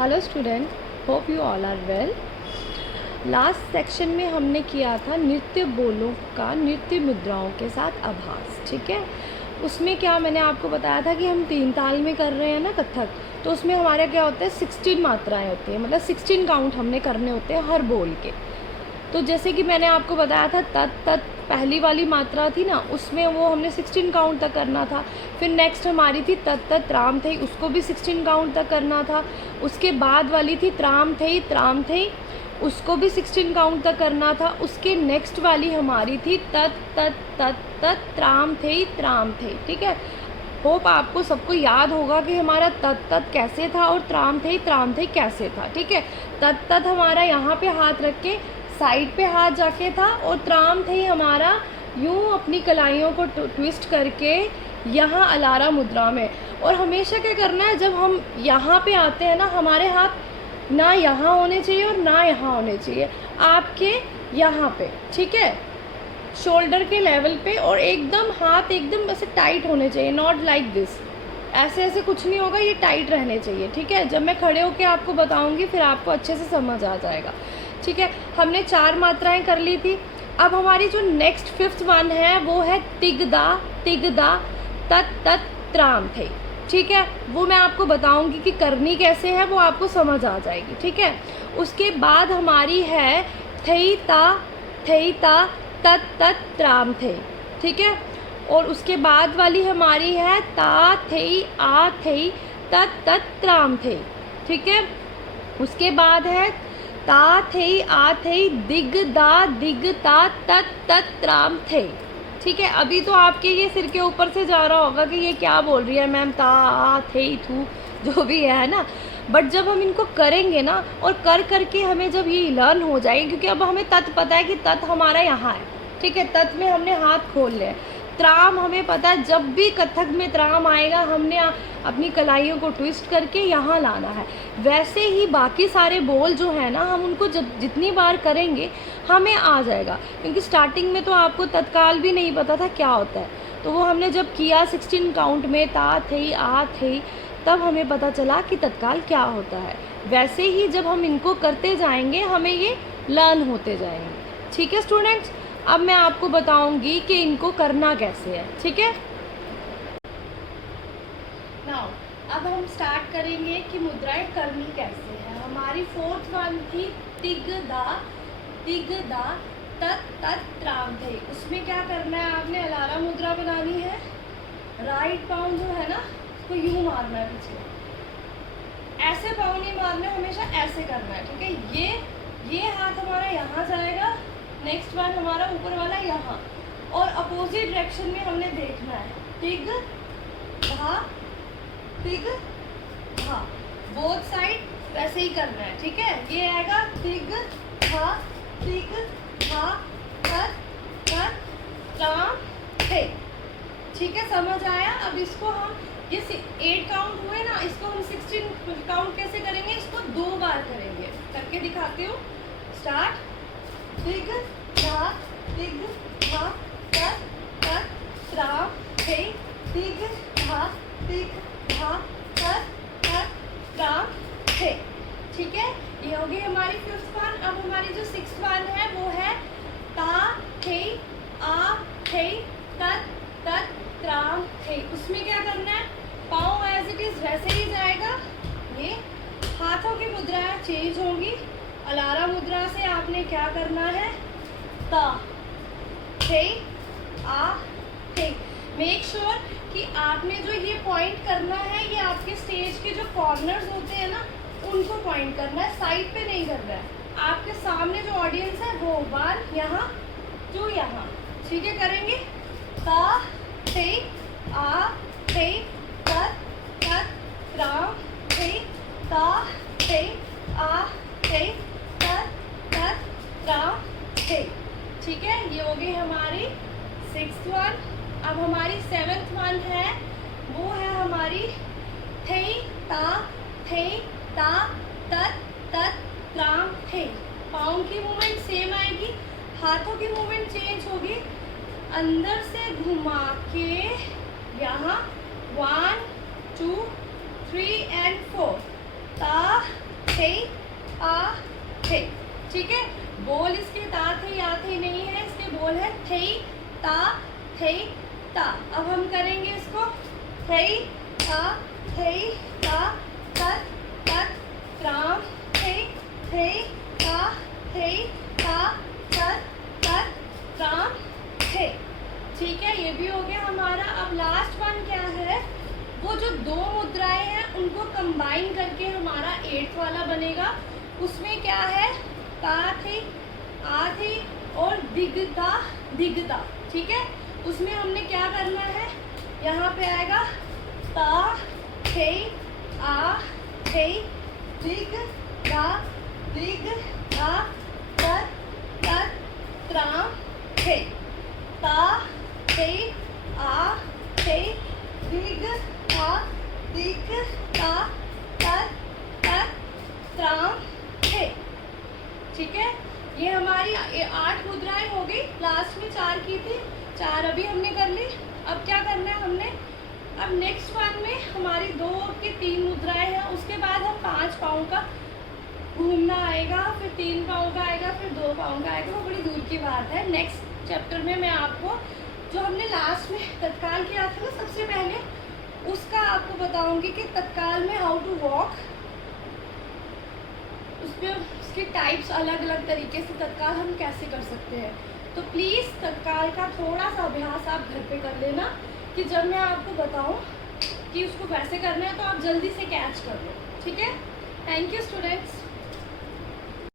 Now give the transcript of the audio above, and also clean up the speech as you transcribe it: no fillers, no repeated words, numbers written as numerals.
Hello student, hope you all are well. Last section में हमने किया था नृत्य बोलों का नृत्य मुद्राओं के साथ अभ्यास, ठीक है। उसमें क्या मैंने आपको बताया था कि हम 3 ताल में कर रहे हैं ना कथक, तो उसमें हमारे क्या होता है 16 मात्राएं होती हैं, मतलब 16 काउंट हमने करने होते हैं हर बोल के। तो जैसे कि मैंने आपको बताया था तत् तत् पहली वाली मात्रा थी ना, उसमें वो हमने 16 काउंट तक करना था। फिर नेक्स्ट हमारी थी तत् तत् त्राम थे, उसको भी 16 काउंट तक करना था। उसके बाद वाली थी त्राम थे, उसको भी 16 काउंट तक करना था। उसके नेक्स्ट वाली हमारी थी तत् तत् तत् तत् त्राम थे, ठीक है। होप आपको सबको याद होगा कि हमारा तत् तत् कैसे था और त्राम थे कैसे था, ठीक है। तत् तत् हमारा यहाँ पे हाथ रख के साइड पे हाथ जाके था, और त्राम थे हमारा यूँ अपनी कलाइयों को ट्विस्ट करके यहाँ अलारा मुद्रा में। और हमेशा क्या करना है, जब हम यहाँ पे आते हैं ना, हमारे हाथ ना यहाँ होने चाहिए और ना यहाँ होने चाहिए, आपके यहाँ पे, ठीक है, शोल्डर के लेवल पे। और एकदम हाथ एकदम ऐसे टाइट होने चाहिए, नॉट लाइक दिस, ऐसे ऐसे कुछ नहीं होगा, ये टाइट रहने चाहिए, ठीक है। जब मैं खड़े होके आपको बताऊंगी फिर आपको अच्छे से समझ आ जाएगा, ठीक है। हमने 4 मात्राएं कर ली थी। अब हमारी जो नेक्स्ट 5th वन है वो है तिगदा तत् तत् त्राम थे, ठीक है। वो मैं आपको बताऊंगी कि करनी कैसे है, वो आपको समझ आ जाएगी, ठीक है। उसके बाद हमारी है थई ता तत् तत् त्राम थे, ठीक है। और उसके बाद वाली हमारी है ता थई आ थई तत् तत् त्राम थे, ठीक है। उसके बाद है ता थे आ थे दिग ता तत् तत् त्राम थे, ठीक है। अभी तो आपके ये सिर के ऊपर से जा रहा होगा कि ये क्या बोल रही है मैम, ता आ थे थू जो भी है ना, बट जब हम इनको करेंगे ना और कर करके हमें जब ये लर्न हो जाएगी, क्योंकि अब हमें तत् पता है कि तत् हमारा यहाँ है, ठीक है। तत् में हमने हाथ खोल लिया। त्राम हमें पता है, जब भी कथक में त्राम आएगा हमने अपनी कलाइयों को ट्विस्ट करके यहाँ लाना है। वैसे ही बाकी सारे बोल जो है ना, हम उनको जब जितनी बार करेंगे हमें आ जाएगा, क्योंकि स्टार्टिंग में तो आपको तत्काल भी नहीं पता था क्या होता है। तो वो हमने जब किया 16 काउंट में ता थे आ थे, तब हमें पता चला कि तत्काल क्या होता है। वैसे ही जब हम इनको करते जाएंगे हमें ये लर्न होते जाएंगे, ठीक है स्टूडेंट्स। अब मैं आपको बताऊंगी कि इनको करना कैसे है, ठीक है। नाउ अब हम स्टार्ट करेंगे कि मुद्राएं करनी कैसे है। हमारी 4th वन थी तिगदा तत् तत् त्राम थे। उसमें क्या करना है, आपने अलारा मुद्रा बनानी है। राइट पाँव जो है ना, उसको यूं मारना है पीछे, ऐसे पाँव नहीं मारना, हमेशा ऐसे करना है, ठीक है। ये हाथ हमारा यहाँ जाएगा, नेक्स्ट वन हमारा ऊपर वाला यहाँ, और अपोजिट डायरेक्शन में हमने देखना है। तिग धा, बोथ साइड वैसे ही करना है, ठीक है। ये आएगा तिग धा तत् तत् त्राम थे, ठीक है, समझ आया। अब इसको हम ये 8 काउंट हुए ना, इसको हम 16 काउंट कैसे करेंगे, इसको 2 बार करेंगे, करके दिखाती हूँ। स्टार्ट। तिग धा तत् तत् त्राम थे, तिग धा तत् तत् त्राम थे, ठीक है। ये होगी हमारी 5th वन। अब हमारी जो 6th वन है वो है ता थे आ थे तत् तत् त्राम थे। उसमें क्या करना है, पाँव एज इट इज वैसे ही जाएगा, ये हाथों की मुद्राएं चेंज होंगी। अलारा मुद्रा से आपने क्या करना है, ता थे आ थे। मेक श्योर कि आपने जो ये पॉइंट करना है, ये आपके स्टेज के जो कॉर्नर्स होते हैं ना, उनको पॉइंट करना है, साइड पे नहीं करना है। आपके सामने जो ऑडियंस है वो 1 यहाँ 2 यहाँ, ठीक है। करेंगे ता थे आ थे तत् तत् त्राम थे, ता थे आ थे तत् तत् त्राम थे, ठीक है। ये हो गई हमारी 6th वन। अब हमारी 7th वन है, वो है हमारी थे ता तत् तत् त्राम थे। पाँव की मूवमेंट सेम आएगी, हाथों की मूवमेंट चेंज होगी। अंदर से घुमा के यहाँ 1 2 3 and 4 ता थे आ थे। ठीक है, बोल इसके ता थे या थे नहीं है, इसके बोल है थे ता थे ता। अब हम करेंगे इसको थे ता थे ता तत तत त्राम थे ता थे ता तत तत त्राम थे। ठीक है, ये भी हो गया हमारा। अब लास्ट वन क्या है, वो जो दो मुद्राएं हैं उनको कंबाइन करके हमारा 8th वाला बनेगा। उसमें क्या है, ता थे आ थे और दिगता दिगता। ठीक है, उसमें हमने क्या करना है, यहाँ पे आएगा ता थे आ थे दिग दा तत तत त्राम थे। ता थे आ थे दिग दा तत तत त्राम थे। ठीक है, ये हमारी 8 मुद्राएं हो गई। लास्ट में 4 की थी, 4 अभी हमने कर ली। अब क्या करना है हमने, अब नेक्स्ट वन में हमारी 2 की 3 मुद्राएं हैं, उसके बाद हम 5 पाँव का घूमना आएगा, फिर 3 पाँव का आएगा, फिर 2 पाँव का आएगा। वो बड़ी दूर की बात है। नेक्स्ट चैप्टर में मैं आपको जो हमने लास्ट में तत्काल किया था ना सबसे पहले, उसका आपको बताऊंगी कि तत्काल में हाउ टू वॉक, उसमें उसके टाइप्स अलग अलग तरीके से तत्काल हम कैसे कर सकते हैं। तो प्लीज़ तत्काल का थोड़ा सा अभ्यास आप घर पे कर लेना, कि जब मैं आपको बताऊं कि उसको वैसे करना है तो आप जल्दी से कैच कर लो। ठीक है, थैंक यू स्टूडेंट्स।